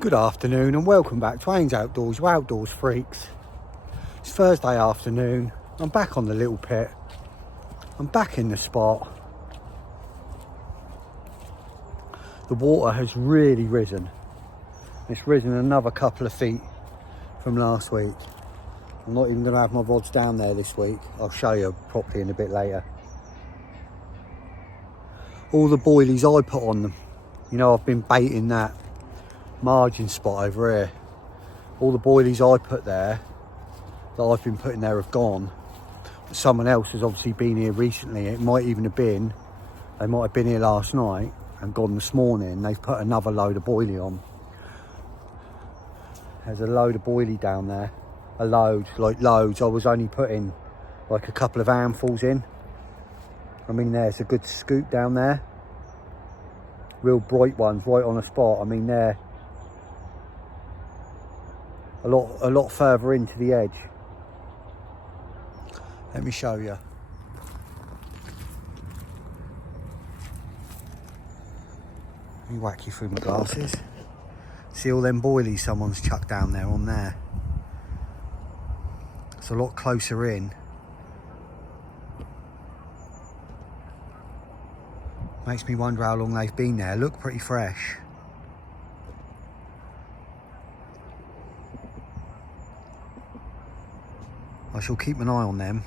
Good afternoon and welcome back to Ains Outdoors, your outdoors freaks. It's Thursday afternoon. I'm back on the little pit. I'm back in the spot. The water has really risen. It's risen another couple of feet from last week. I'm not even going to have my rods down there this week. I'll show you properly in a bit later. All the boilies I put on them, you know, I've been baiting that margin spot over here. All the boilies I put there that I've been putting there have gone. But someone else has obviously been here recently. It might even have been, they might have been here last night and gone this morning. They've put another load of boilie on. There's a load of boilie down there. A load, like loads. I was only putting like a couple of handfuls in. I mean, there's a good scoop down there. Real bright ones right on the spot. I mean, they're a lot further into the edge. Let me show you. Let me whack you through my glasses. See all them boilies someone's chucked down there on there. It's a lot closer in. Makes me wonder how long they've been there. Look pretty fresh. I shall keep an eye on them.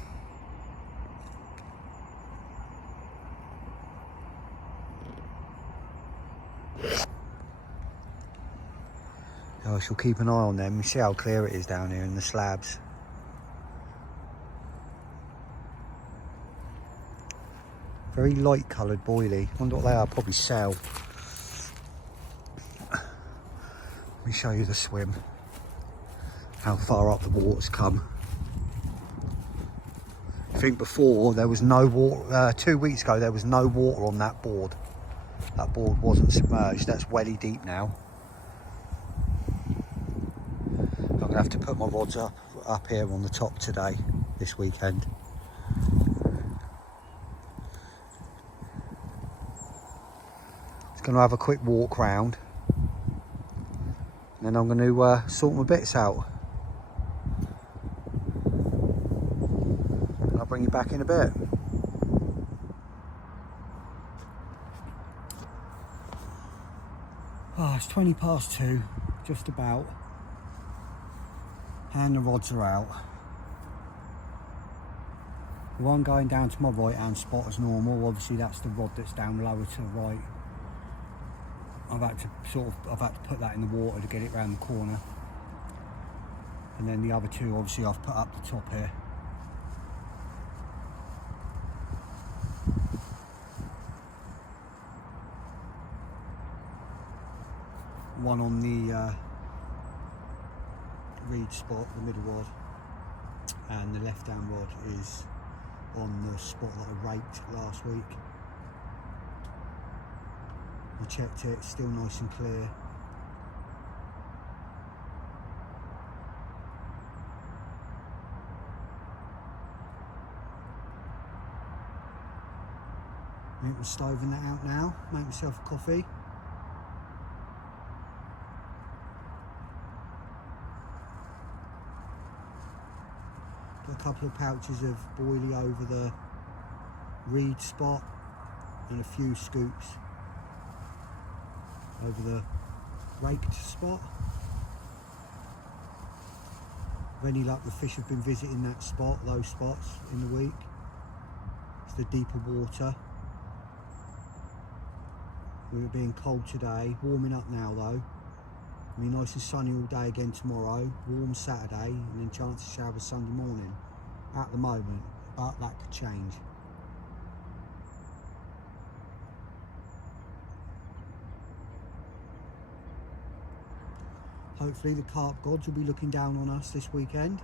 I shall keep an eye on them. You see how clear it is down here in the slabs. Very light coloured boilie. Wonder what they are. Probably cell. Let me show you the swim. How far up the water's come. I think before there was no water. 2 weeks ago there was no water on that board. That board wasn't submerged. That's welly deep now. I'm gonna have to put my rods up here on the top today, this weekend. Just gonna have a quick walk round, and then I'm gonna sort my bits out. And I'll bring you back in a bit. Oh, it's 20 past 2, just about. And the rods are out. The one going down to my right hand spot is normal. Obviously that's the rod that's down lower to the right. I've had to put that in the water to get it round the corner. And then the other two obviously I've put up the top here. One on the reed spot, the middle rod, and the left hand rod is on the spot that I raked last week. I checked it, still nice and clear. I'm stoving that out now, make myself a coffee. Got a couple of pouches of boilie over the reed spot and a few scoops over the raked spot. With any luck, the fish have been visiting that spot, those spots in the week. It's the deeper water. With it being cold today, warming up now though. It'll be nice and sunny all day again tomorrow, warm Saturday, and then chance of showers Sunday morning at the moment, but that could change. Hopefully the carp gods will be looking down on us this weekend.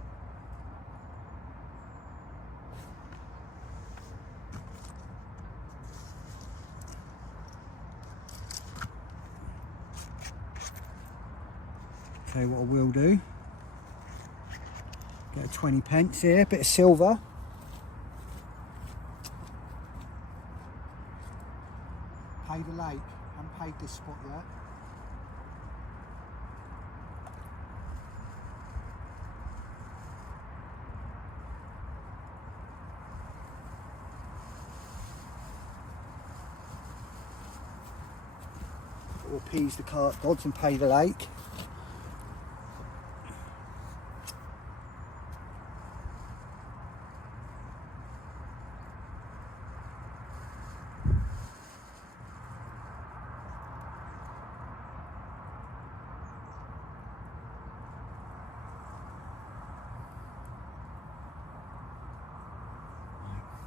Tell you what I will do. Get a 20 pence here, bit of silver. Paid the lake, haven't paid this spot yet. We'll appease the carp gods and pay the lake.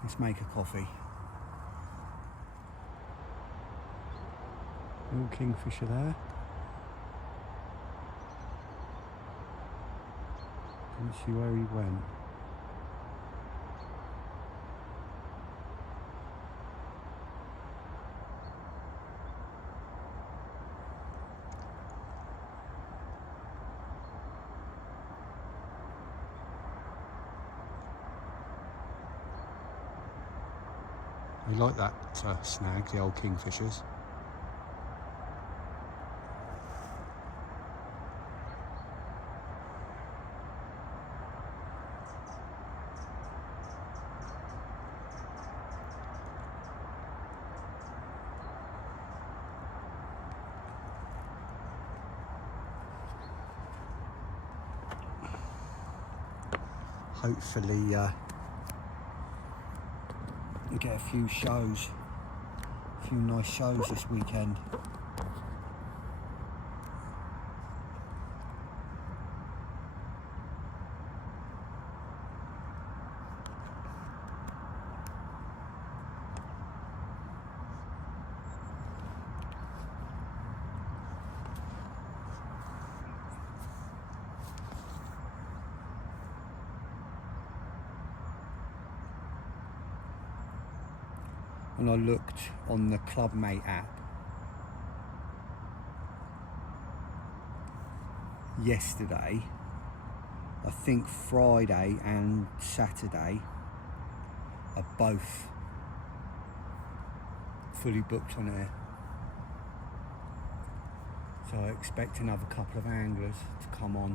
Let's make a coffee. Little kingfisher there. Didn't see where he went. We like that snag, the old kingfishers. Hopefully we get a few shows, a few nice shows this weekend. When I looked on the Clubmate app yesterday, I think Friday and Saturday are both fully booked on air. So I expect another couple of anglers to come on.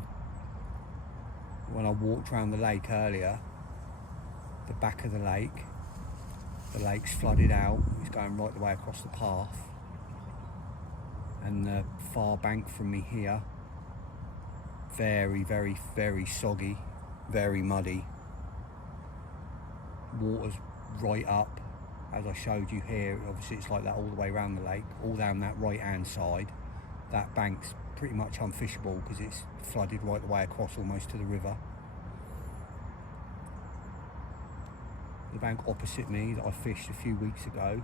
When I walked around the lake earlier, the back of the lake's flooded out. It's going right the way across the path, and the far bank from me here, very, very, very soggy, very muddy. Water's right up, as I showed you here. Obviously it's like that all the way around the lake, all down that right hand side. That bank's pretty much unfishable because it's flooded right the way across almost to the river. The bank opposite me that I fished a few weeks ago,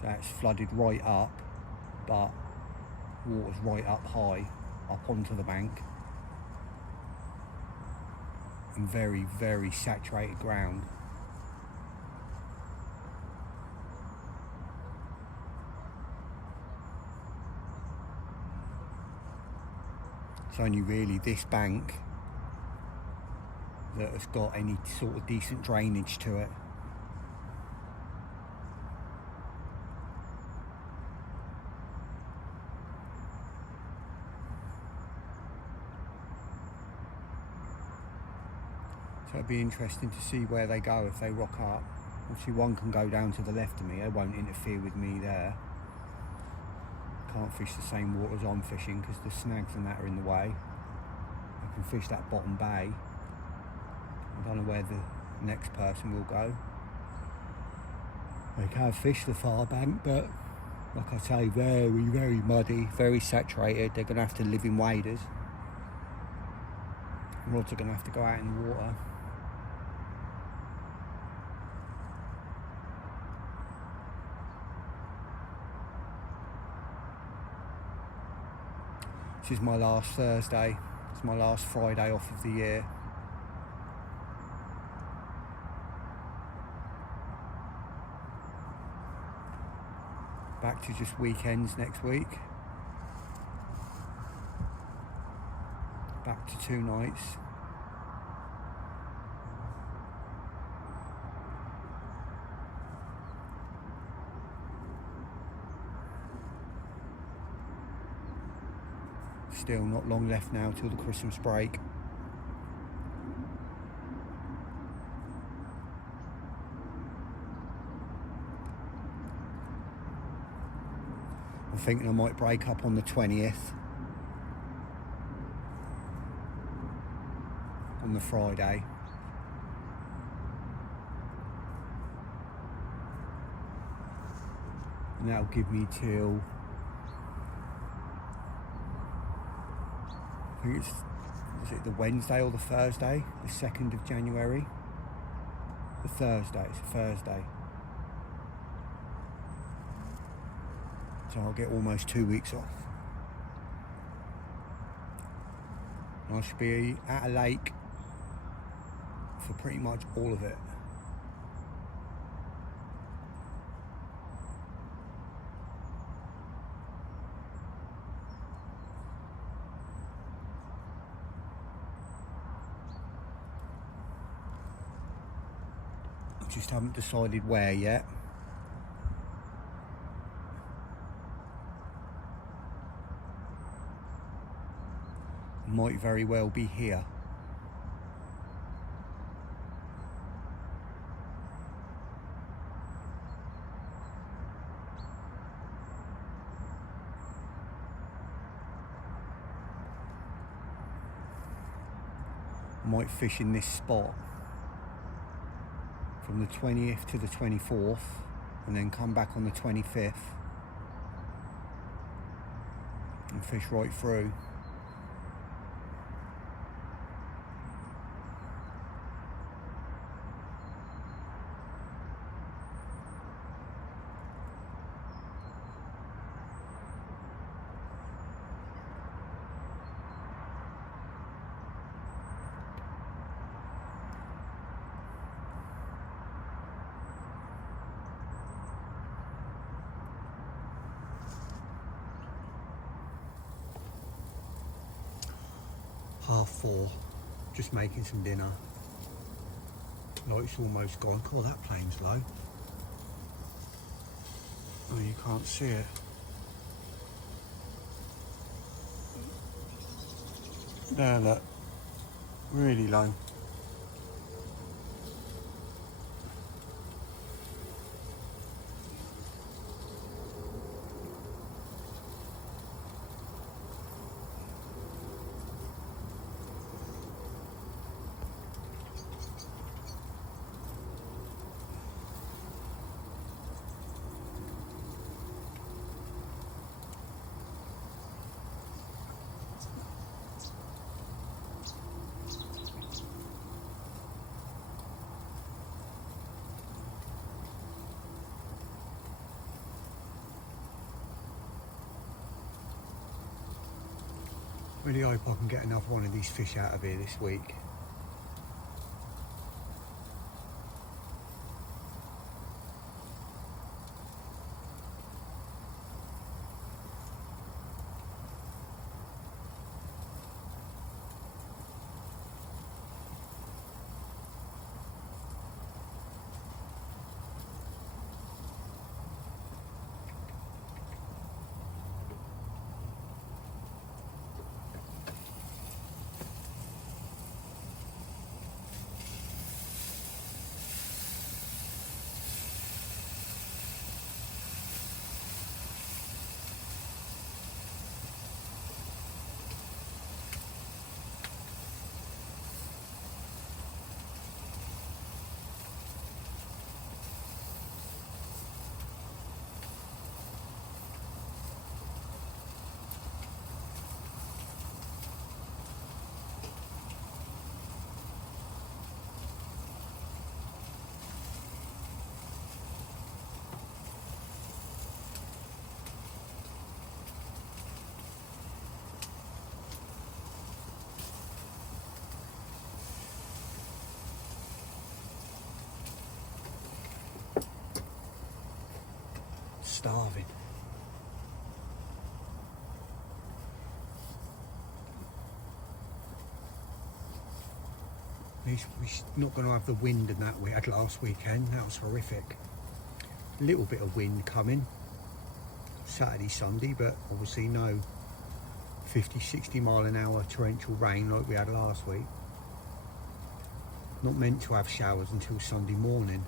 so that's flooded right up, but water's right up high, up onto the bank, and very, very saturated ground. It's only really this bank that has got any sort of decent drainage to it. So it'd be interesting to see where they go if they rock up. Obviously one can go down to the left of me, they won't interfere with me there. Can't fish the same water as I'm fishing because the snags and that are in the way. I can fish that bottom bay. I don't know where the next person will go. They can fish the far bank, but like I say, very, very muddy, very saturated. They're going to have to live in waders. Rods are going to have to go out in the water. This is my last Thursday. It's my last Friday off of the year. Back to just weekends next week. Back to 2 nights. Still not long left now till the Christmas break. thinking I might break up on the 20th, on the Friday. And that'll give me till, I think is it the Wednesday or the Thursday? The 2nd of January? The Thursday, it's a Thursday. So I'll get almost 2 weeks off. And I should be at a lake for pretty much all of it. I just haven't decided where yet. Might very well be here. Might fish in this spot from the 20th to the 24th and then come back on the 25th and fish right through. Half 4, just making some dinner. Light's almost gone. God, that plane's low. Oh, you can't see it. There, look. Really low. Really hope I can get another one of these fish out of here this week. Starving. We're not going to have the wind and that we had last weekend. That was horrific. A little bit of wind coming Saturday, Sunday, but obviously no 50-60 mile an hour torrential rain like we had last week. Not meant to have showers until Sunday morning.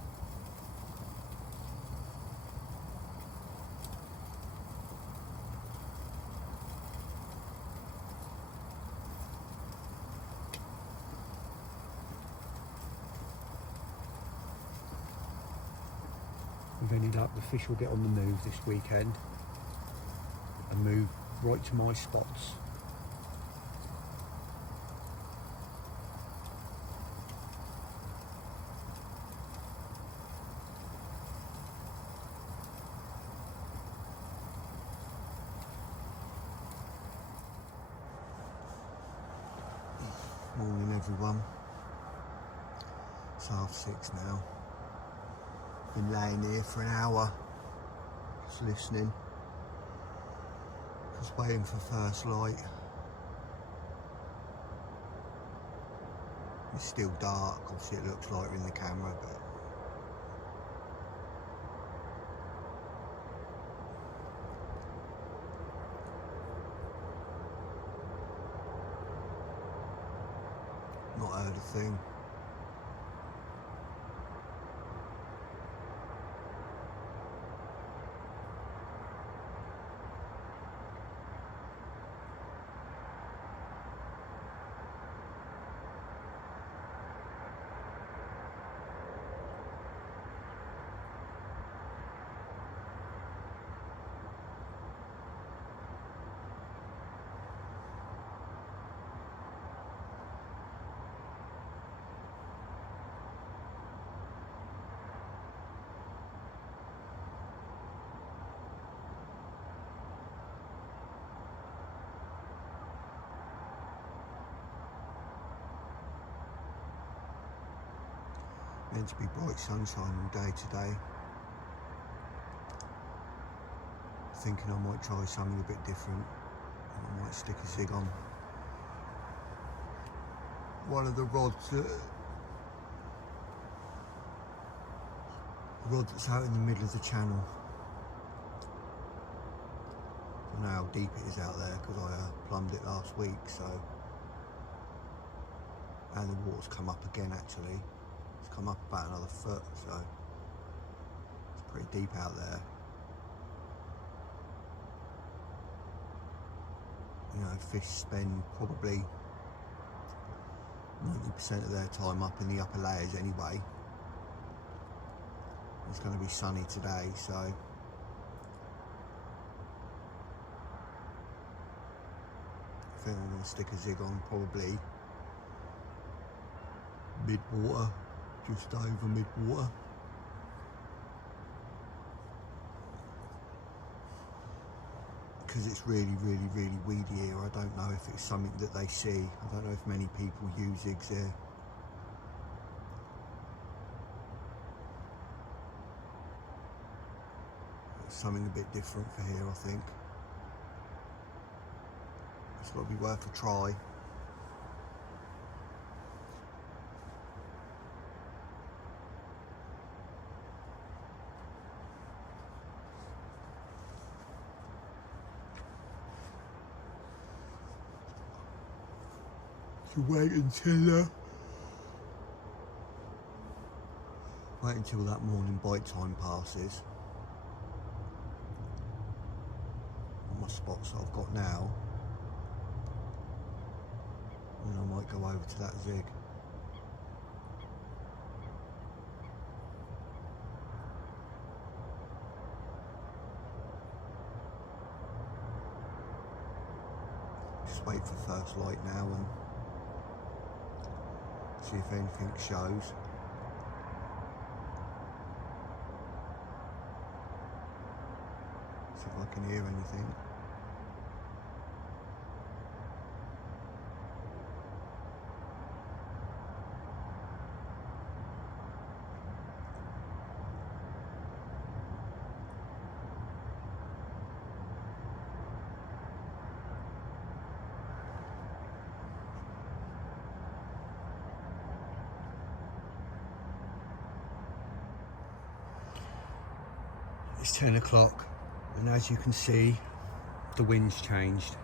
With any luck, the fish will get on the move this weekend and move right to my spots. Morning everyone, it's 6:30 now. Been laying here for an hour, just listening, just waiting for first light. It's still dark, obviously it looks lighter in the camera, but not heard a thing. Meant to be bright sunshine all day today. Thinking I might try something a bit different. I might stick a zig on one of the rods that's out in the middle of the channel. I don't know how deep it is out there because I plumbed it last week, so, and the water's come up again actually. It's come up about another foot, so it's pretty deep out there. You know, fish spend probably 90% of their time up in the upper layers anyway. It's going to be sunny today, so I think I'm going to stick a zig on probably mid-water, just over mid-water. Because it's really weedy here. I don't know if it's something that they see. I don't know if many people use zigs here. It's something a bit different for here, I think. It's got to be worth a try. To wait until that morning bite time passes. On my spots that I've got now, and I might go over to that zig. Just wait for first light now and see if anything shows. See if I can hear anything. It's 10 o'clock and as you can see the wind's changed.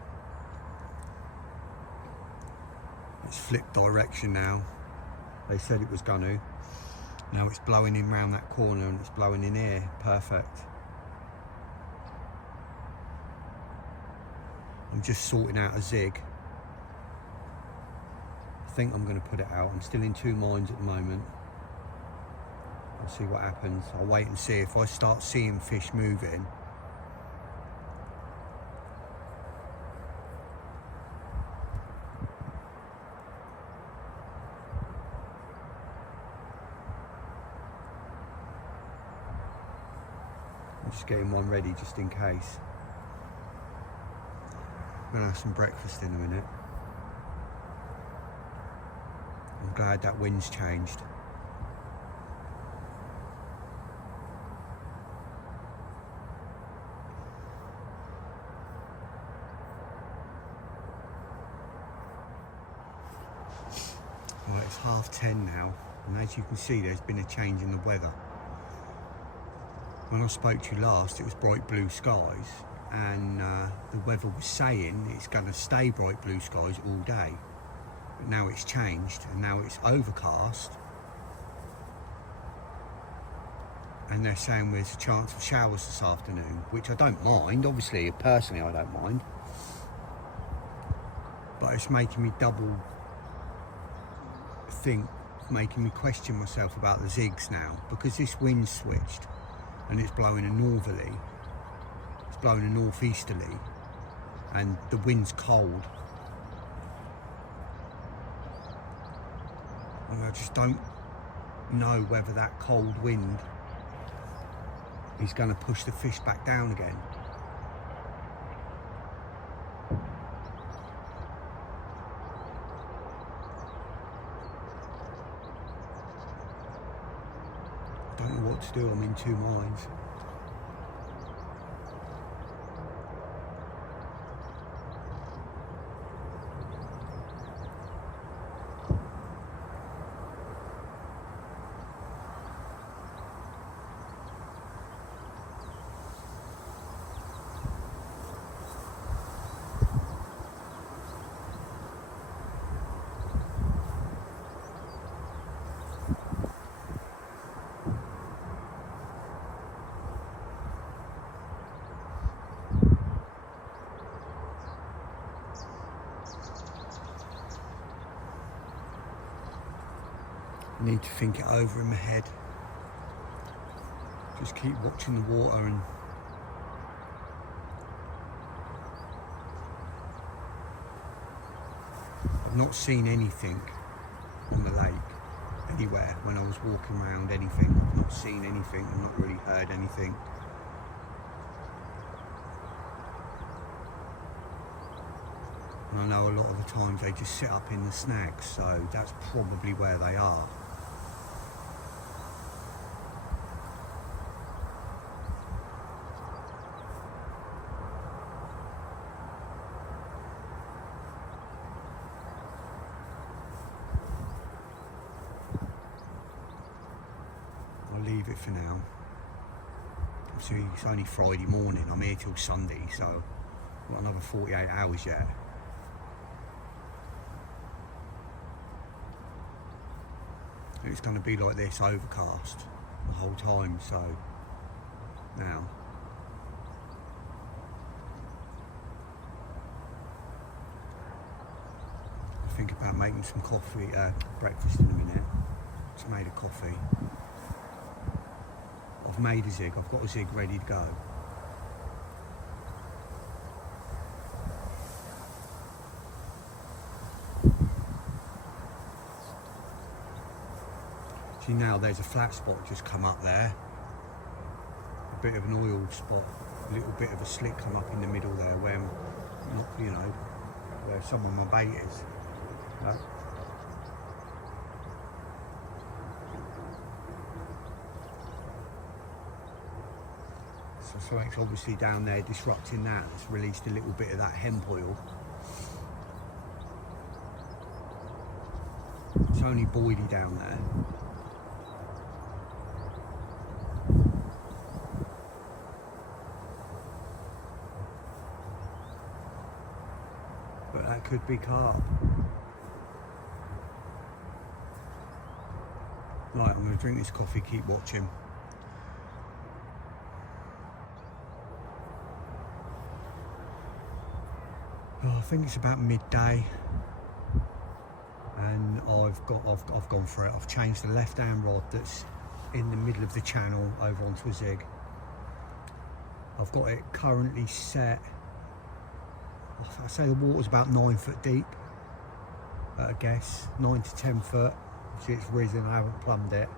It's flipped direction now. They said it was gonna. Now it's blowing in round that corner and it's blowing in here. Perfect. I'm just sorting out a zig. I think I'm going to put it out. I'm still in two minds at the moment. I'll see what happens. I'll wait and see if I start seeing fish moving. I'm just getting one ready just in case. I'm gonna have some breakfast in a minute. I'm glad that wind's changed. Well, it's 10:30 now, and as you can see, there's been a change in the weather. When I spoke to you last, it was bright blue skies, and the weather was saying it's going to stay bright blue skies all day. But now it's changed, and now it's overcast, and they're saying there's a chance of showers this afternoon, which I don't mind. Obviously, personally, I don't mind, but it's making me double think, making me question myself about the zigs now, because this wind switched and it's blowing a northerly, it's blowing a northeasterly, and the wind's cold. And I just don't know whether that cold wind is going to push the fish back down again. I don't know what to do, I'm in two minds. I need to think it over in my head. Just keep watching the water, and I've not seen anything on the lake anywhere when I was walking around. Anything, I've not seen anything, I've not really heard anything. And I know a lot of the times they just sit up in the snags, so that's probably where they are. I'll leave it for now. Obviously, it's only Friday morning. I'm here till Sunday, so I've got another 48 hours yet. It's going to be like this, overcast, the whole time, so now I think about making some coffee, breakfast in a minute. Just made a coffee. I've made a zig, I've got a zig ready to go. See, now there's a flat spot just come up there. A bit of an oil spot, a little bit of a slick come up in the middle there where, not, you know, where some of my bait is. So something's obviously down there disrupting that. It's released a little bit of that hemp oil. It's only boilie down there. But that could be carp. Right, I'm going to drink this coffee, keep watching. Oh, I think it's about midday, and I've gone for it. I've changed the left-hand rod that's in the middle of the channel over onto a zig. I've got it currently set, I say the water's about 9 foot deep at a guess, 9 to 10 foot. See, it's risen, I haven't plumbed it.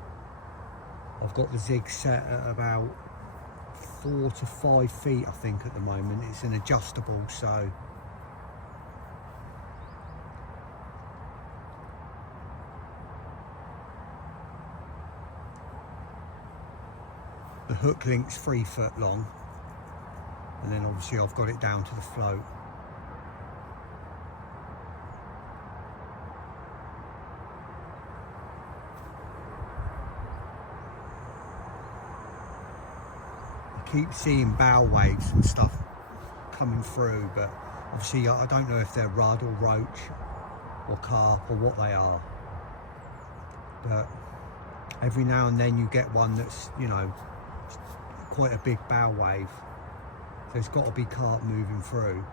I've got the zig set at about 4 to 5 feet, I think, at the moment. It's an adjustable, so the hook link's 3 foot long, and then obviously I've got it down to the float. I keep seeing bow waves and stuff coming through, but obviously I don't know if they're rudd or roach or carp or what they are, but every now and then you get one that's, you know, quite a big bow wave. There's got to be carp moving through.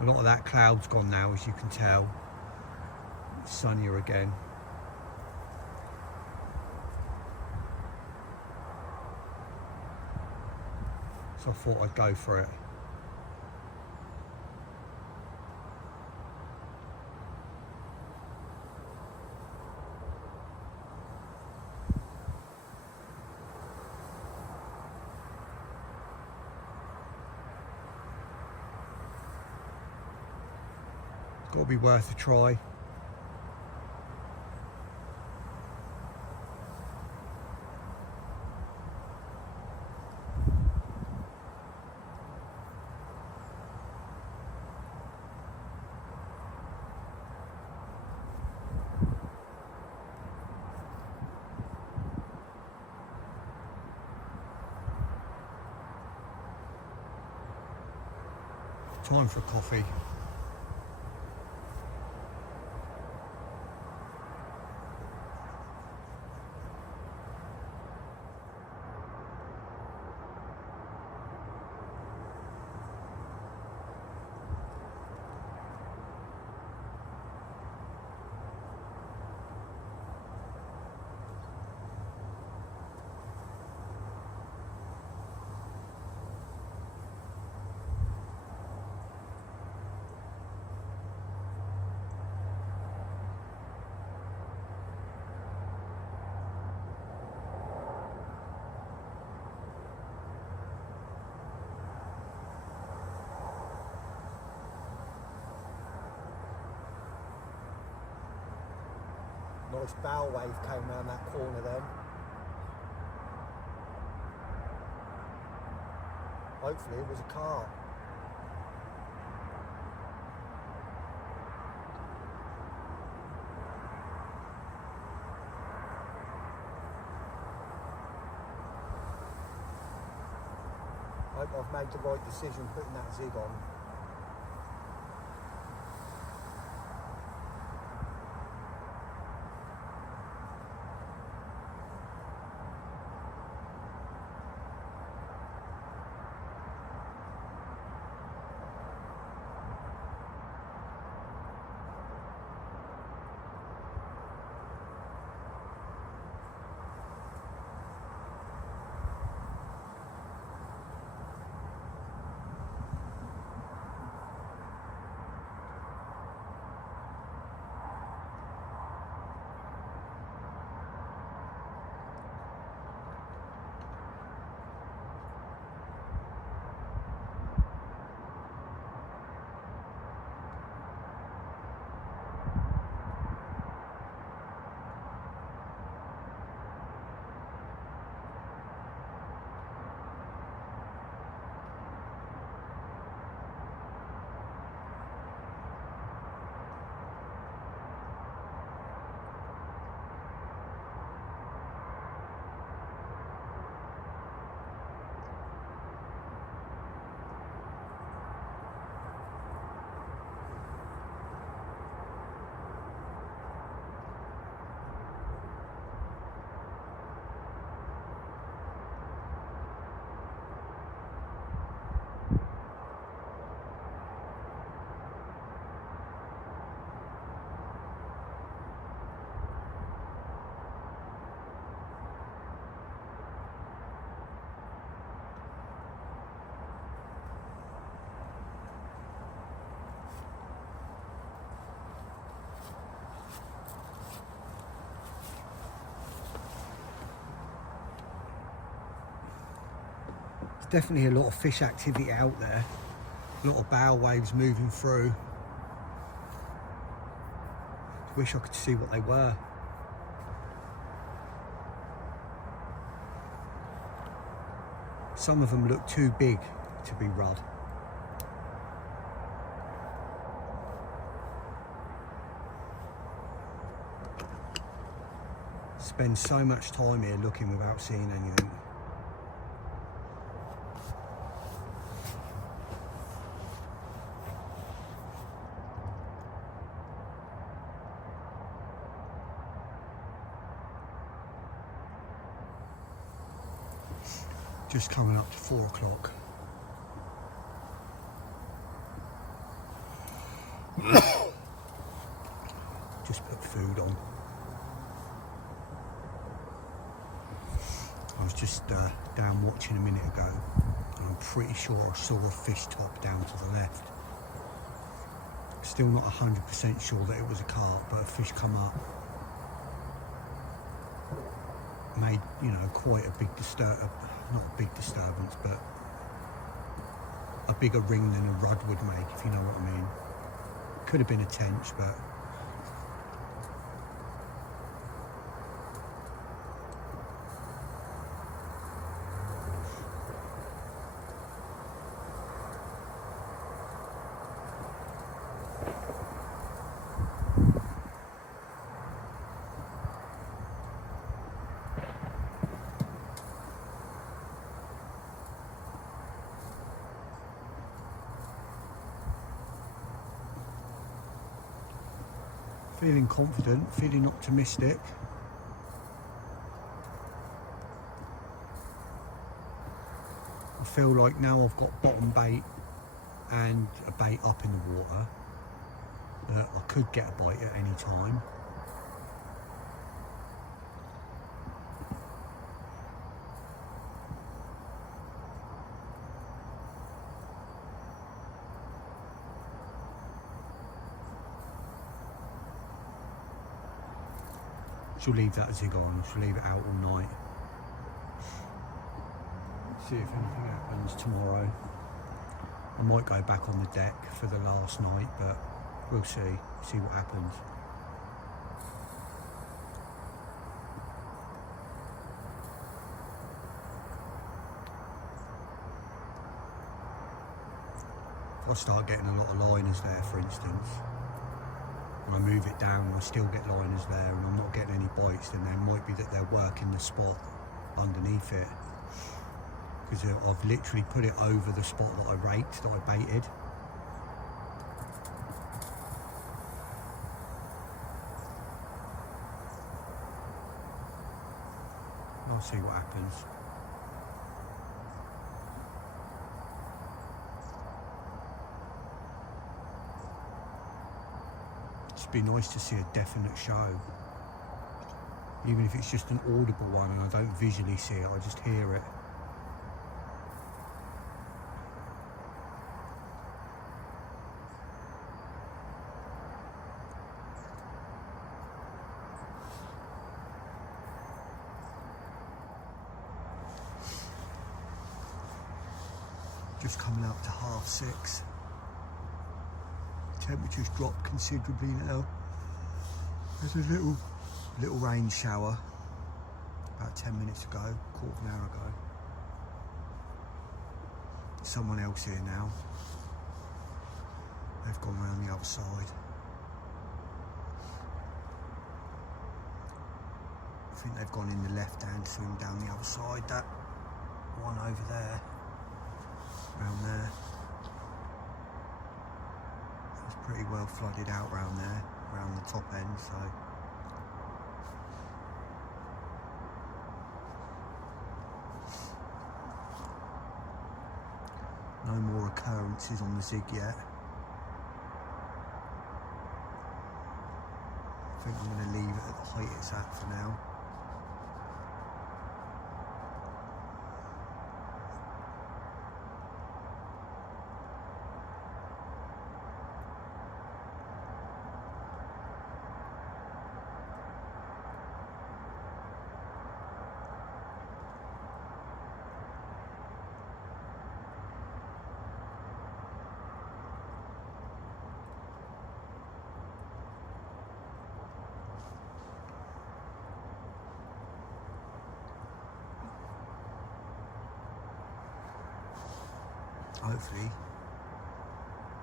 A lot of that cloud's gone now, as you can tell. It's sunnier again. So I thought I'd go for it. It's got to be worth a try. Time for a coffee. Nice bow wave came around that corner then. Hopefully it was a carp. I hope I've made the right decision putting that zig on. Definitely a lot of fish activity out there. A lot of bow waves moving through. Wish I could see what they were. Some of them look too big to be rudd. Spend so much time here looking without seeing anything. Just coming up to 4 o'clock. Just put food on. I was just down watching a minute ago, and I'm pretty sure I saw a fish top down to the left. Still not 100% sure that it was a carp, but a fish come up. Made, you know, quite a big not a big disturbance, but a bigger ring than a rudd would make, if you know what I mean. Could have been a tench, but feeling confident, feeling optimistic. I feel like now I've got bottom bait and a bait up in the water that I could get a bite at any time. She'll leave that zig on, she'll leave it out all night. See if anything happens tomorrow. I might go back on the deck for the last night, but we'll see what happens. If I start getting a lot of liners there, for instance, and I move it down, I still get liners there and I'm not getting any bites, then there might be that they're working the spot underneath it. Because I've literally put it over the spot that I raked, that I baited. I'll see what happens. It'd be nice to see a definite show, even if it's just an audible one and I don't visually see it, I just hear it. Just coming up to 6:30. Temperatures dropped considerably now. There's a little rain shower about 10 minutes ago, quarter of an hour ago. Someone else here now. They've gone around the other side. I think they've gone in the left-hand swing down the other side. That one over there, around there. Pretty well flooded out round there, around the top end, so no more occurrences on the zig yet. I think I'm going to leave it at the height it's at for now. hopefully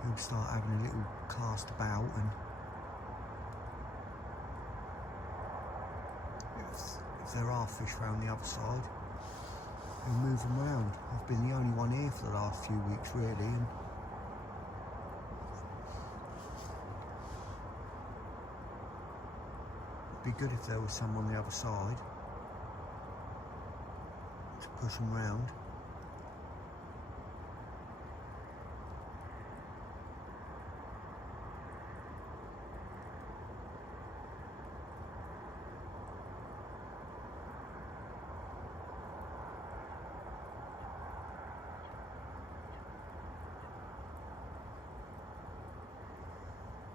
he'll start having a little cast about, and if there are fish around the other side, he'll move them round. I've been the only one here for the last few weeks really, and it'd be good if there was some on the other side to push them round.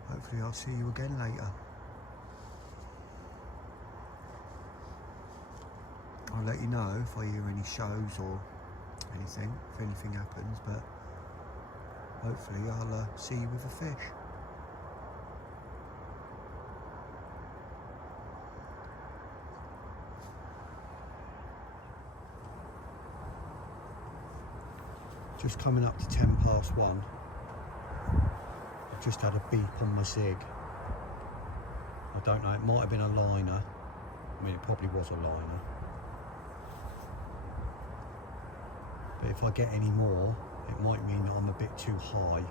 Hopefully I'll see you again later. I'll let you know if I hear any shows or anything, if anything happens, but hopefully I'll see you with a fish. Just coming up to 1:10. I've just had a beep on my zig. I don't know, it might have been a liner. I mean, it probably was a liner. But if I get any more, it might mean that I'm a bit too high.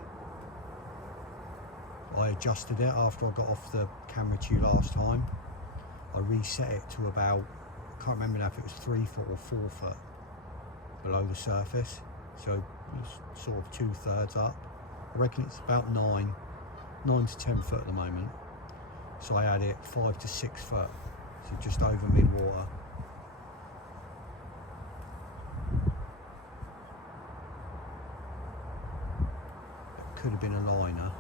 I adjusted it after I got off the camera to you last time. I reset it to about, I can't remember now if it was 3 foot or 4 foot below the surface. So it's sort of 2/3 up. I reckon it's about 9 to 10 foot at the moment. So I had it 5 to 6 foot, so just over mid-water. It could have been a liner.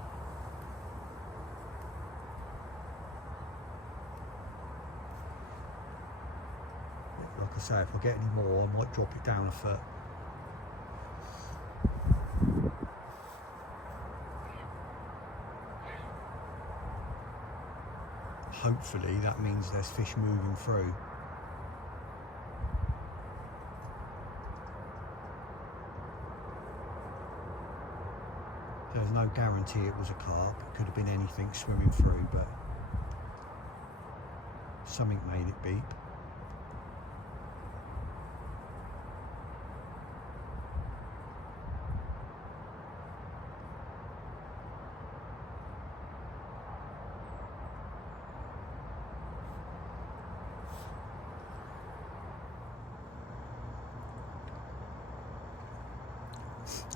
Like I say, if I get any more, I might drop it down a foot. Hopefully that means there's fish moving through. There's no guarantee it was a carp. It could have been anything swimming through, but something made it beep.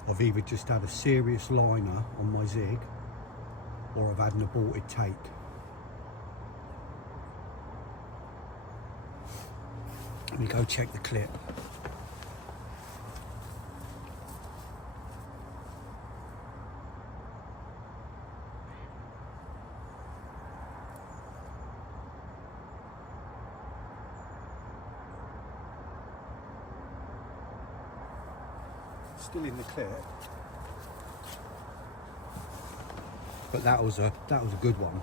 I've either just had a serious liner on my zig, or I've had an aborted take. Let me go check the clip. Still in the clip, but that was a good one.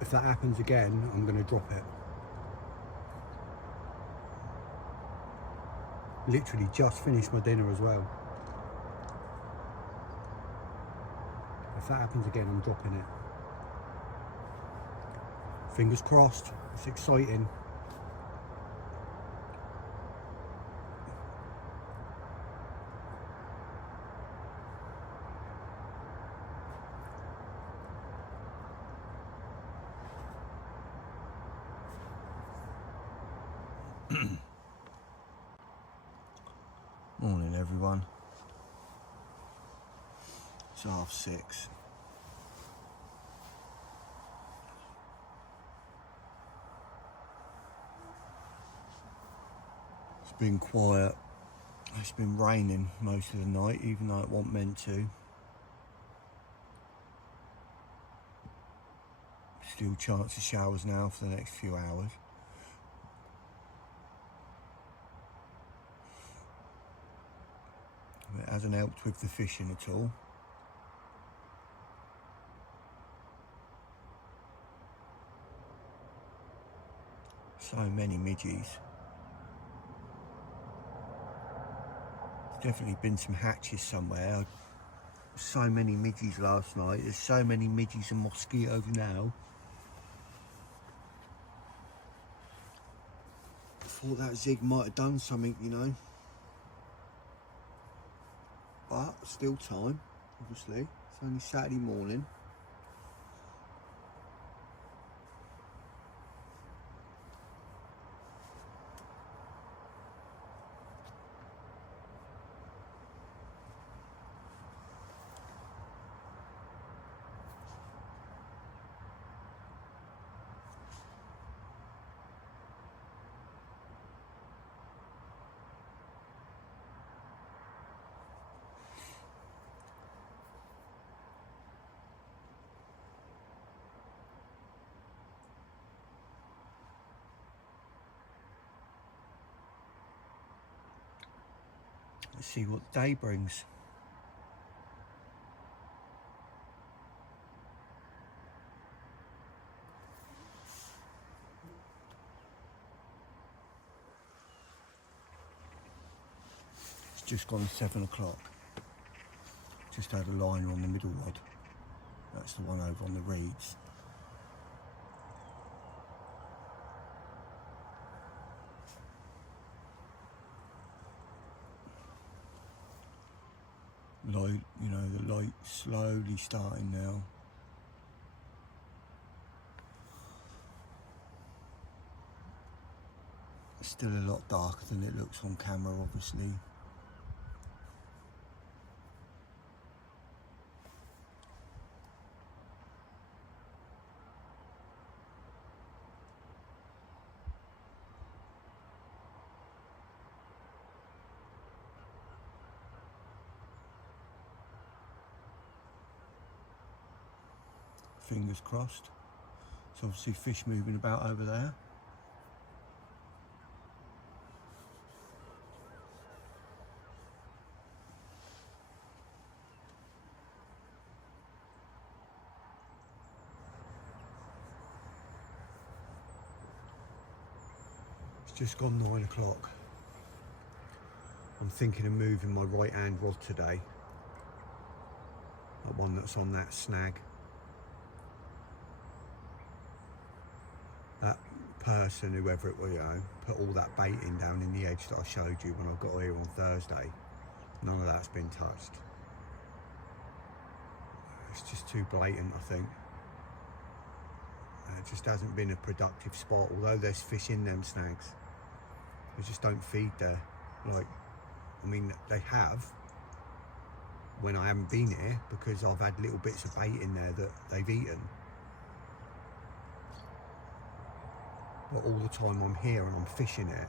If that happens again, I'm going to drop it. Literally just finished my dinner as well. If that happens again, I'm dropping it. Fingers crossed. It's exciting. Morning everyone. It's 6:30. It's been quiet. It's been raining most of the night, even though it wasn't meant to. Still chance of showers now for the next few hours. It hasn't helped with the fishing at all. So many midges. Definitely been some hatches somewhere. So many midges last night. There's so many midges and mosquitoes now. I thought that zig might have done something, you know. But still time, obviously. It's only Saturday morning. Let's see what the day brings. It's just gone 7 o'clock. Just had a liner on the middle rod. That's the one over on the reeds. Light, you know, the light slowly starting now. It's still a lot darker than it looks on camera, obviously. Fingers crossed. There's obviously fish moving about over there. It's just gone 9 o'clock. I'm thinking of moving my right hand rod today. That one that's on that snag. That person, whoever it was, you know, put all that baiting down in the edge that I showed you when I got here on Thursday. None of that's been touched. It's just too blatant, I think. It just hasn't been a productive spot, although there's fish in them snags. They just don't feed there. Like, I mean, they have when I haven't been here, because I've had little bits of bait in there that they've eaten. But all the time I'm here and I'm fishing it,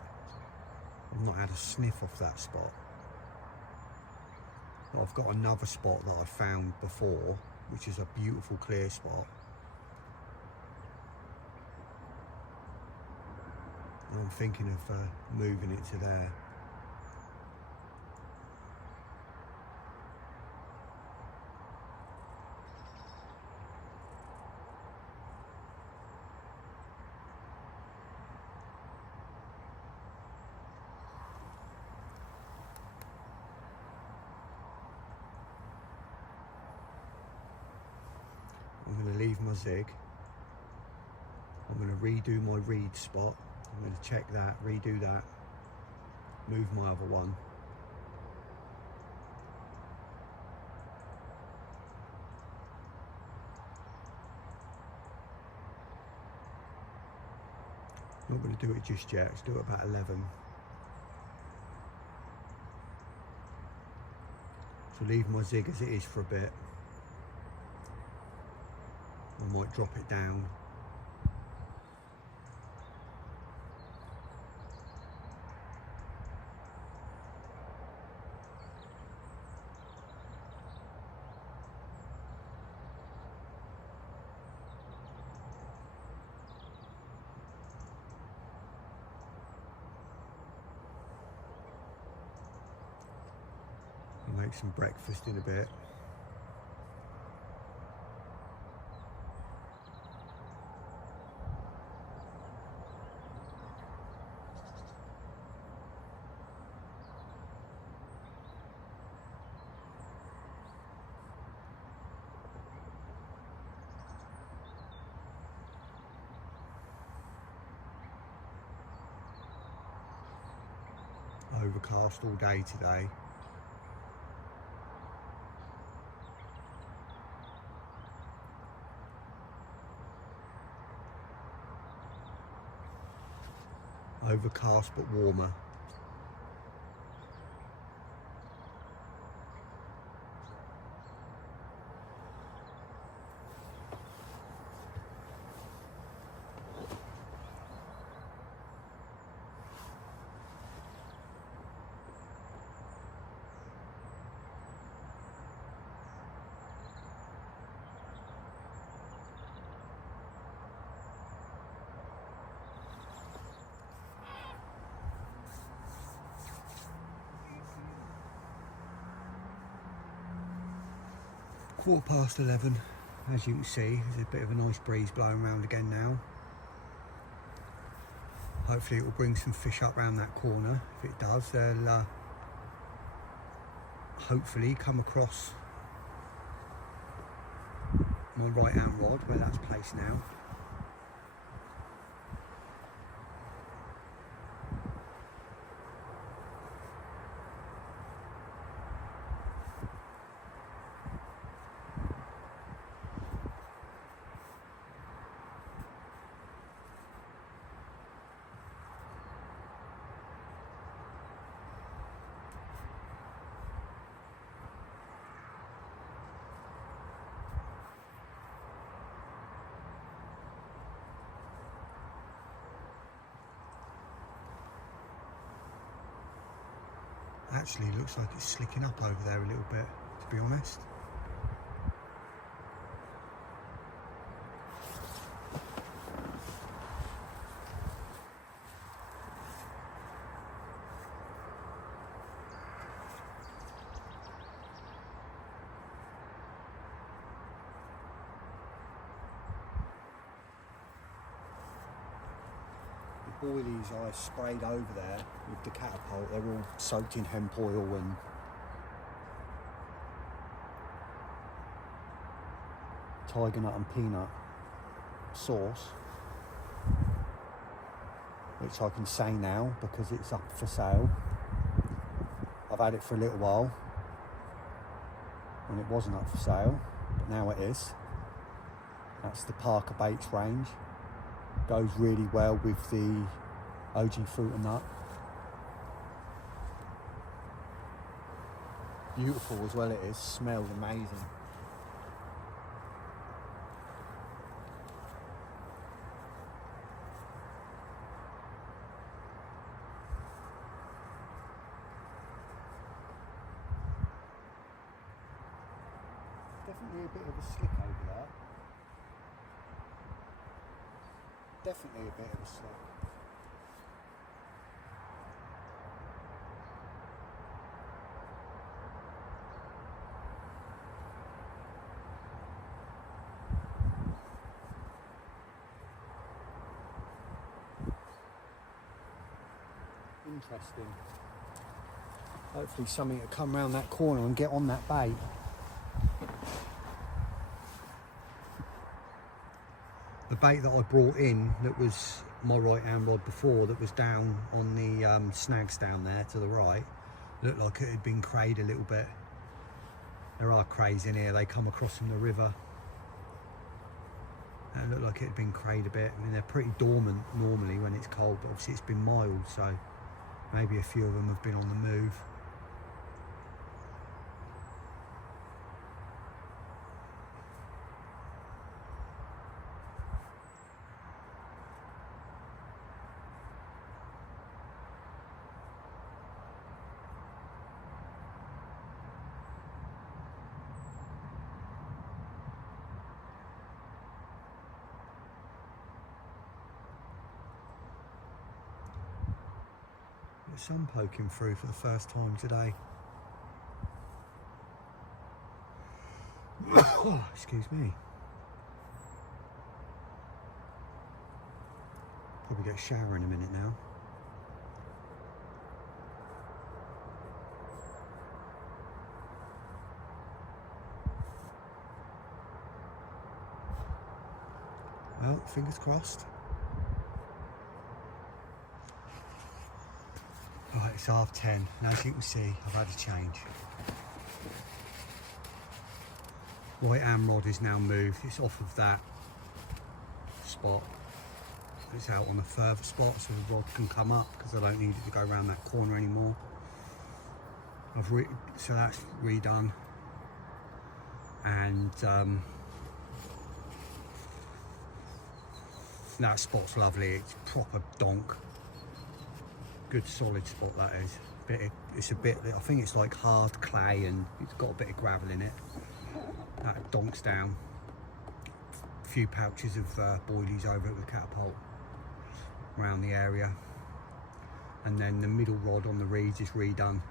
I've not had a sniff off that spot. But I've got another spot that I found before, which is a beautiful clear spot. And I'm thinking of moving it to there. I'm going to leave my zig. I'm going to redo my reed spot. I'm going to check that, redo that, move my other one. I'm not going to do it just yet, let's do it about 11. So leave my zig as it is for a bit. I might drop it down. I'll make some breakfast in a bit. overcast all day today. Overcast but warmer. £11:15, as you can see, there's a bit of a nice breeze blowing around again now. Hopefully it will bring some fish up round that corner. If it does, they'll hopefully come across my right hand rod where that's placed now. Actually looks like it's slicking up over there a little bit, to be honest. The boilies I sprayed over there with the catapult, they're all soaked in hemp oil and tiger nut and peanut sauce, which I can say now because it's up for sale. I've had it for a little while when it wasn't up for sale, but now it is. That's the Parker Baits range. Goes really well with the OG fruit and nut. Beautiful as well it is, smells amazing. Definitely a bit of a slick over there. Definitely a bit of a slick. Interesting. Hopefully something will come round that corner and get on that bait. The bait that I brought in, that was my right hand rod before, that was down on the snags down there to the right, looked like it had been crayed a little bit. There are crays in here, they come across from the river. It looked like it had been crayed a bit. I mean, they're pretty dormant normally when it's cold, but obviously it's been mild, so maybe a few of them have been on the move. Sun poking through for the first time today. Oh, excuse me. Probably get a shower in a minute now. Well, fingers crossed. Right, it's 10:30, and as you can see, I've had a change. Right hand rod is now moved. It's off of that spot. It's out on a further spot so the rod can come up, because I don't need it to go around that corner anymore. So that's redone, and that spot's lovely. It's proper donk. Good solid spot that is. It's a bit, I think it's like hard clay and it's got a bit of gravel in it. That donks down. A few pouches of boilies over it with catapult around the area, and then the middle rod on the reeds is redone.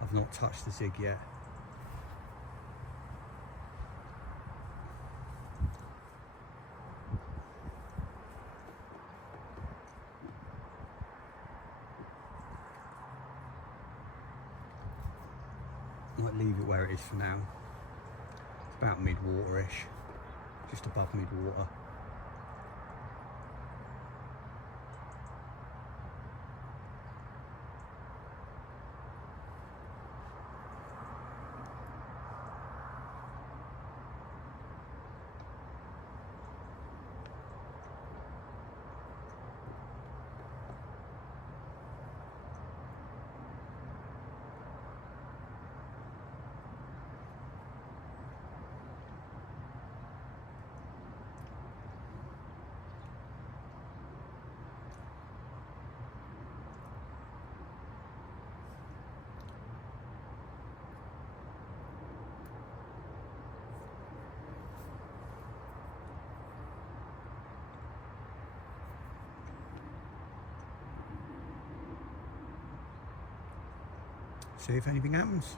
I've not touched the zig yet. I might leave it where it is for now. It's about mid-water-ish, just above mid-water. See if anything happens.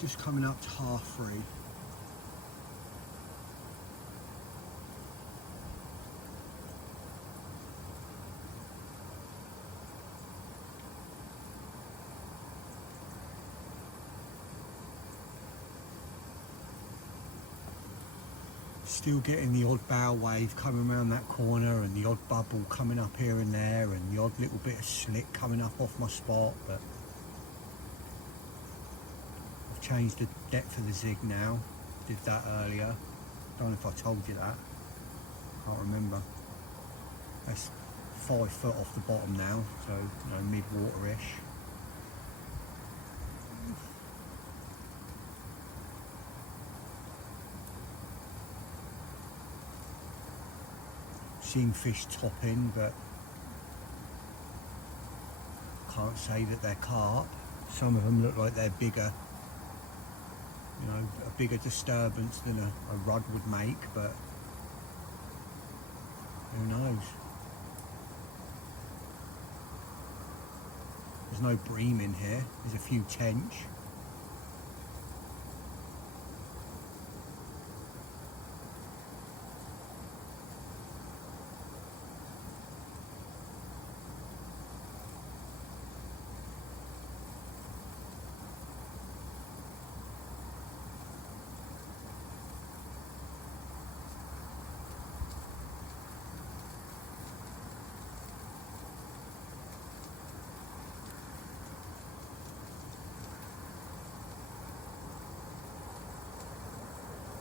Just coming up to 3:30. Still getting the odd bow wave coming around that corner, and the odd bubble coming up here and there, and the odd little bit of slick coming up off my spot. But I've changed the depth of the zig now. Did that earlier. Don't know if I told you that. Can't remember. That's 5 foot off the bottom now, so you know, mid-water-ish. Seen fish topping, but can't say that they're carp. Some of them look like they're bigger, you know, a bigger disturbance than a rudd would make, but who knows? There's no bream in here. There's a few tench.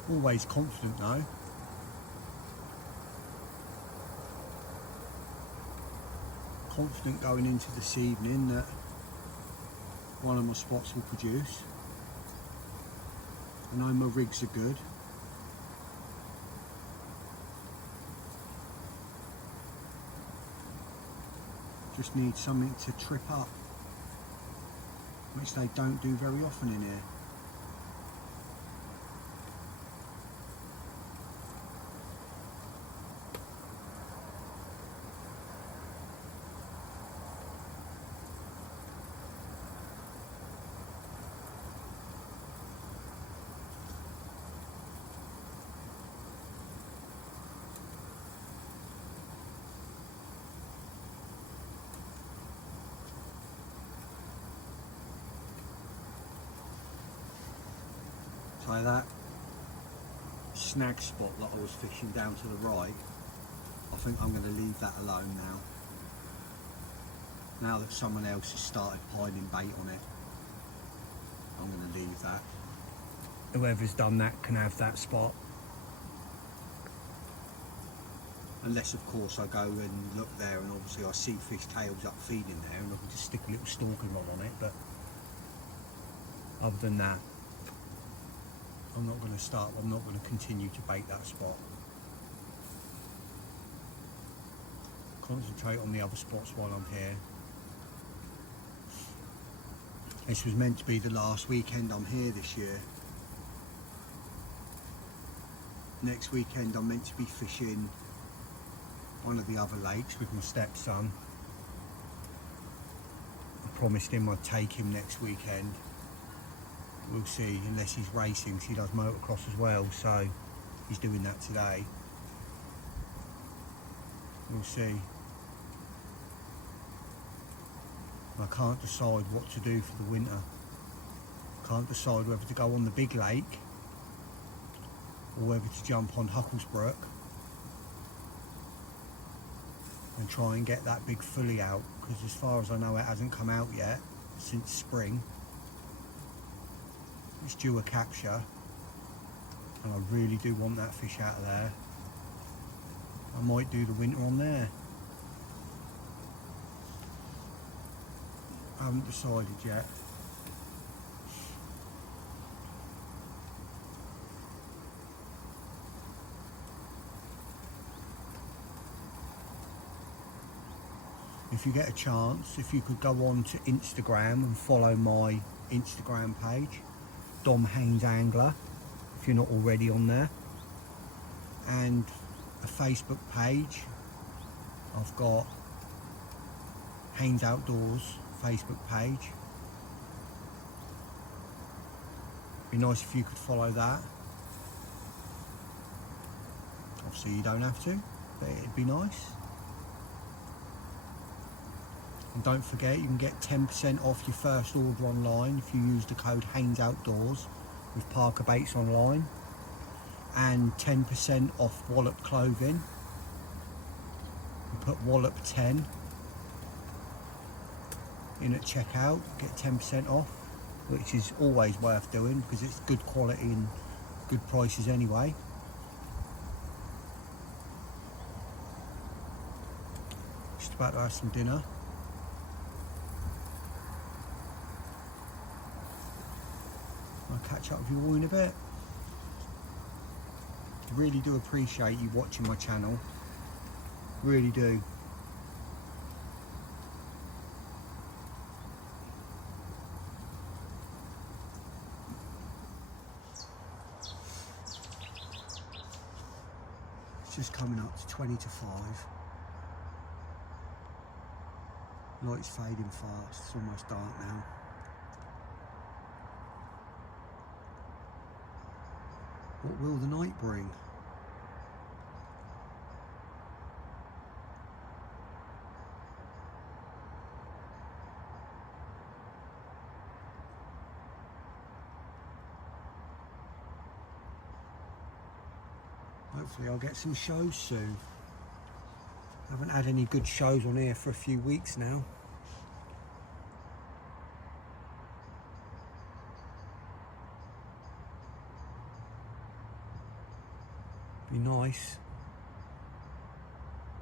Always confident though. Confident going into this evening that one of my spots will produce. I know my rigs are good. Just need something to trip up, which they don't do very often in here. So that snag spot that I was fishing down to the right, I think I'm going to leave that alone now. Now that someone else has started piling bait on it, I'm going to leave that. Whoever's done that can have that spot. Unless of course I go and look there and obviously I see fish tails up feeding there and I can just stick a little stalking rod on it, but other than that, I'm not going to continue to bait that spot. Concentrate on the other spots while I'm here. This was meant to be the last weekend I'm here this year. Next weekend I'm meant to be fishing one of the other lakes with my stepson. I promised him I'd take him next weekend. We'll see, unless he's racing, 'cause he does motocross as well, so he's doing that today. We'll see. I can't decide what to do for the winter. Can't decide whether to go on the big lake or whether to jump on Hucklesbrook and try and get that big fully out, because as far as I know it hasn't come out yet since spring. It's due a capture and I really do want that fish out of there. I might do the winter on there. I haven't decided yet. If you get a chance, if you could go on to Instagram and follow my Instagram page, Dom Haynes Angler, if you're not already on there, and a Facebook page. I've got Haynes Outdoors Facebook page. Be nice if you could follow that. Obviously you don't have to, but it'd be nice. And don't forget, you can get 10% off your first order online if you use the code Haynes Outdoors with Parker Baits Online, and 10% off Wallop clothing. You put Wallop 10 in at checkout, get 10% off, which is always worth doing because it's good quality and good prices anyway. Just about to have some dinner. I'll catch up with you all in a bit. Really do appreciate you watching my channel. Really do. It's just coming up to 20 to 5. Light's fading fast, it's almost dark now. What will the night bring? Hopefully I'll get some shows soon. I haven't had any good shows on here for a few weeks now. Be nice.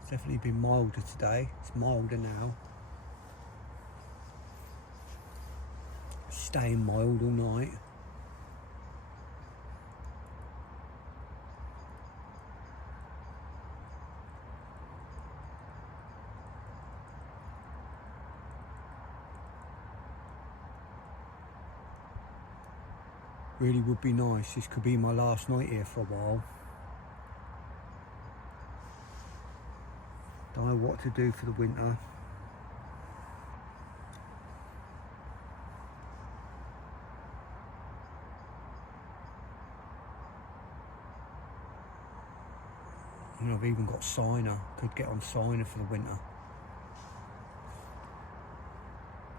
It's definitely been milder today. It's milder now. Staying mild all night. Really would be nice. This could be my last night here for a while. Don't know what to do for the winter. And I've even got Signer. Could get on Signer for the winter.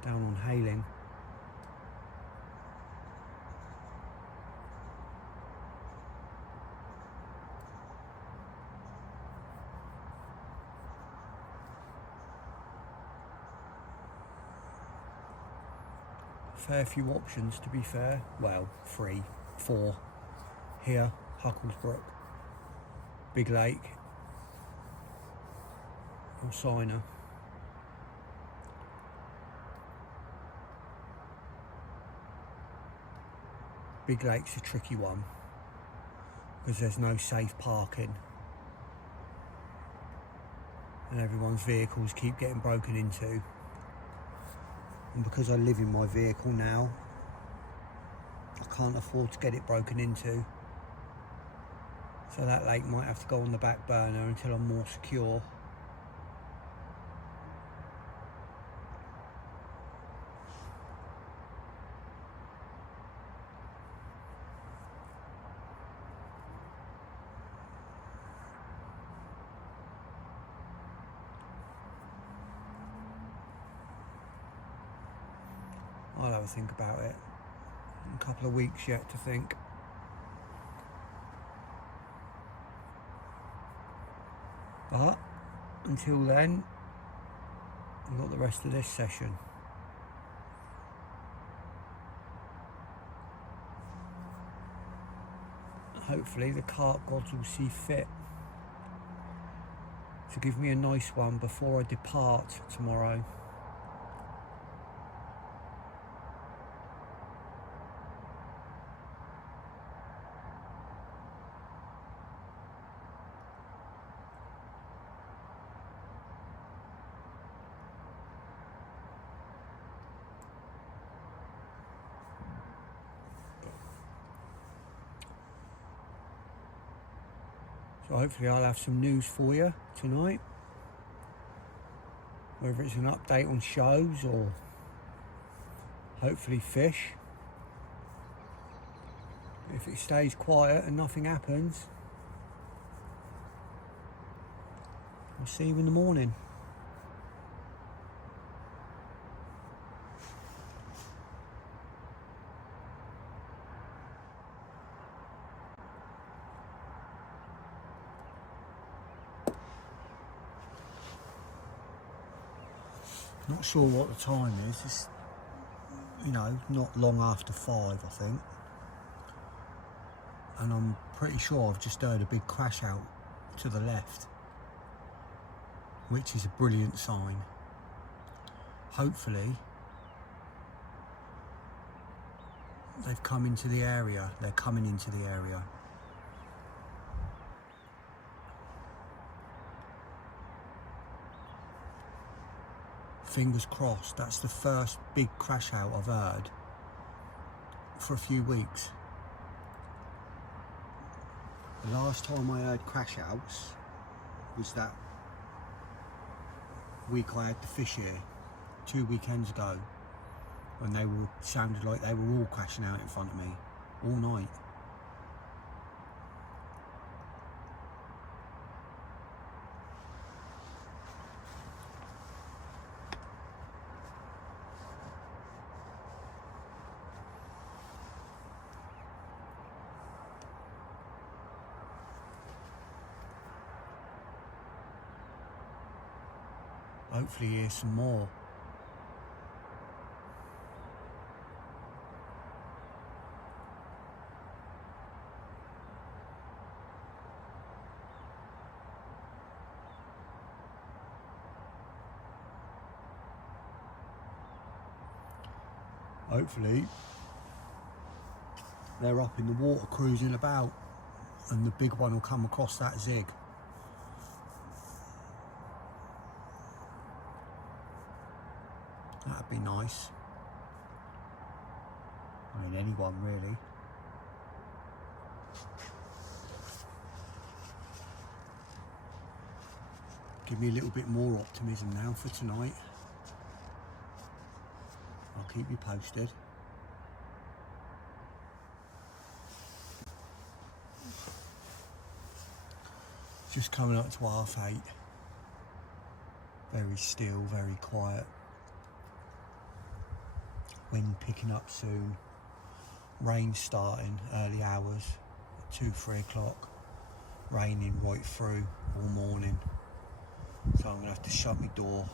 Down on Hayling. fair few options, to be fair. Well, 3, 4 here, Hucklesbrook, Big Lake, Alcina. Big Lake's a tricky one because there's no safe parking and everyone's vehicles keep getting broken into, and because I live in my vehicle now, I can't afford to get it broken into, so that lake might have to go on the back burner until I'm more secure. I'll have a think about it. A couple of weeks yet to think. But until then, I've got the rest of this session. Hopefully the cart gods will see fit to give me a nice one before I depart tomorrow. So hopefully I'll have some news for you tonight, whether it's an update on shows or hopefully fish. If it stays quiet and nothing happens, I'll see you in the morning. Not sure what the time is. It's, you know, not long after 5, I think. And I'm pretty sure I've just heard a big crash out to the left, which is a brilliant sign. Hopefully they've come into the area. They're coming into the area. Fingers crossed. That's the first big crash out I've heard for a few weeks. The last time I heard crash outs was that week I had to fish here 2 weekends ago, when they were sounded like they were all crashing out in front of me all night. Hopefully hear some more. Hopefully they're up in the water cruising about and the big one will come across that zig. That'd be nice. I mean, anyone really. Give me a little bit more optimism now for tonight. I'll keep you posted. Just coming up to 8:30. Very still, very quiet. Wind picking up soon. Rain starting early hours, 2, 3 o'clock. Raining right through all morning. So I'm going to have to shut my door.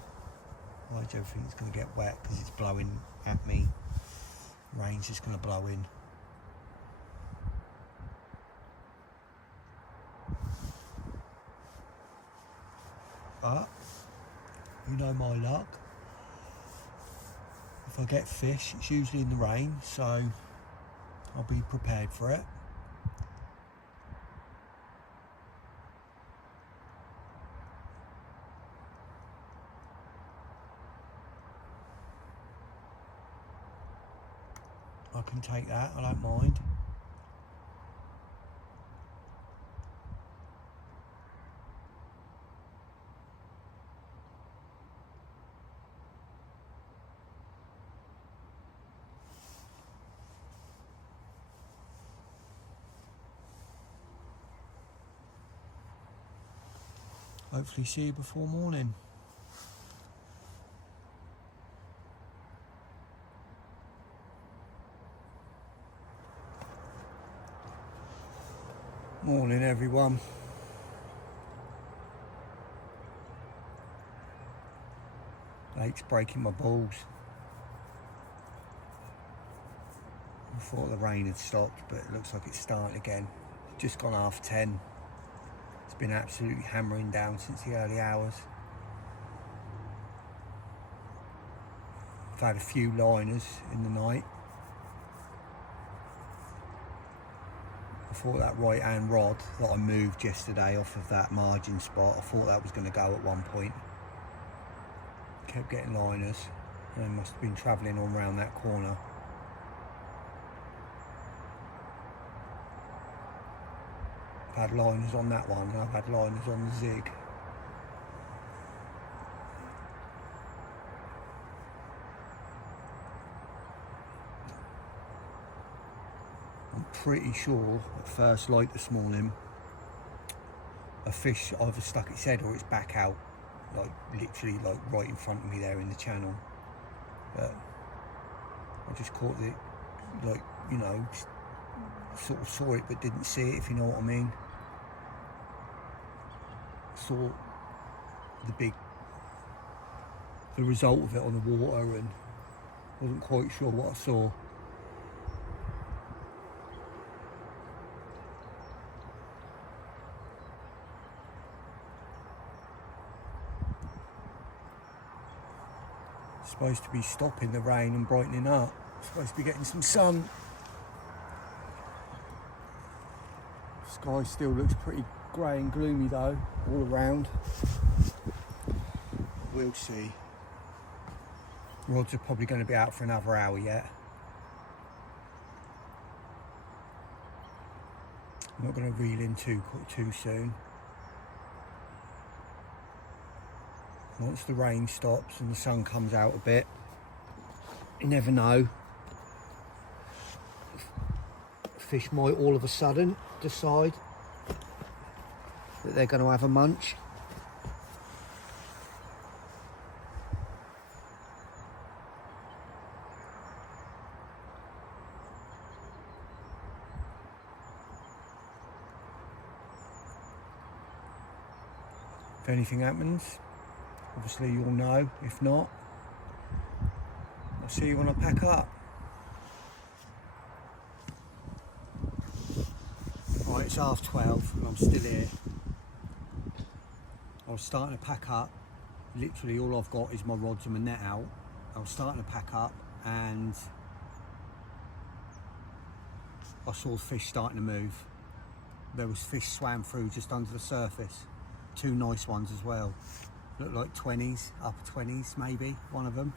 Otherwise everything's going to get wet because it's blowing at me. Rain's just going to blow in. But you know my luck. If I get fish, it's usually in the rain, so I'll be prepared for it. I can take that, I don't mind. Hopefully see you before morning. Morning everyone. Lake's breaking my balls. I thought the rain had stopped, but it looks like it's starting again. Just gone 10:30. It's been absolutely hammering down since the early hours. I've had a few liners in the night. I thought that right hand rod that I moved yesterday off of that margin spot, I thought that was going to go at one point. Kept getting liners, and I must have been travelling on around that corner. I've had liners on that one, and I've had liners on the Zig. I'm pretty sure at first light this morning a fish either stuck its head or it's back out, like literally like right in front of me there in the channel. But I just caught it, like, you know, sort of saw it but didn't see it, if you know what I mean. Saw the result of it on the water and wasn't quite sure what I saw. Supposed to be stopping the rain and brightening up. Supposed to be getting some sun. Sky still looks pretty grey and gloomy though, all around. We'll see. Rods are probably going to be out for another hour yet. I'm not going to reel in too soon. Once the rain stops and the sun comes out a bit, you never know. Fish might all of a sudden decide that they're going to have a munch. If anything happens, obviously you'll know. If not, I'll see you when I pack up. Right, it's 12:30 and I'm still here. I was starting to pack up. Literally all I've got is my rods and my net out. I was starting to pack up and I saw the fish starting to move. There was fish swam through just under the surface. Two nice ones as well. Looked like 20s, upper 20s maybe, one of them.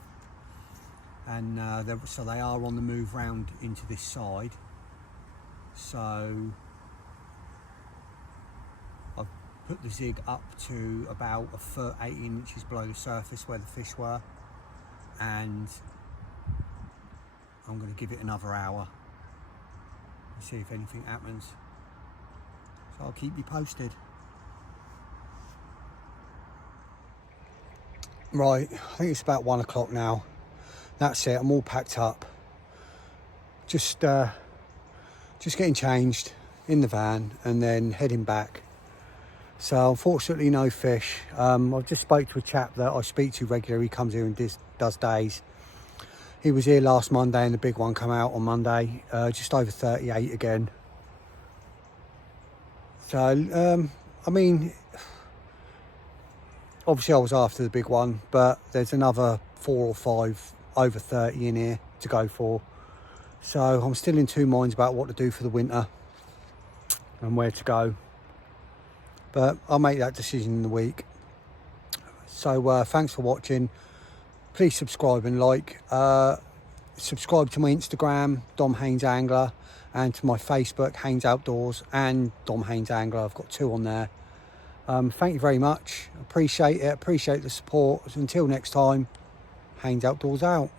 And so they are on the move round into this side. So I've put the Zig up to about a foot, 18 inches below the surface where the fish were. And I'm going to give it another hour and see if anything happens. So I'll keep you posted. Right, I think it's about 1 o'clock now. That's it, I'm all packed up. Just getting changed in the van and then heading back. So unfortunately no fish. I've just spoke to a chap that I speak to regularly. He comes here and does days. He was here last Monday and the big one come out on Monday, just over 38 again. So, I mean, obviously I was after the big one, but there's another 4 or 5 over 30 in here to go for. So I'm still in two minds about what to do for the winter and where to go. But I'll make that decision in the week. So thanks for watching. Please subscribe and like. Subscribe to my Instagram, Dom Haynes Angler, and to my Facebook, Haynes Outdoors, and Dom Haynes Angler. I've got 2 on there. Thank you very much. Appreciate it. Appreciate the support. Until next time, Haynes Outdoors out.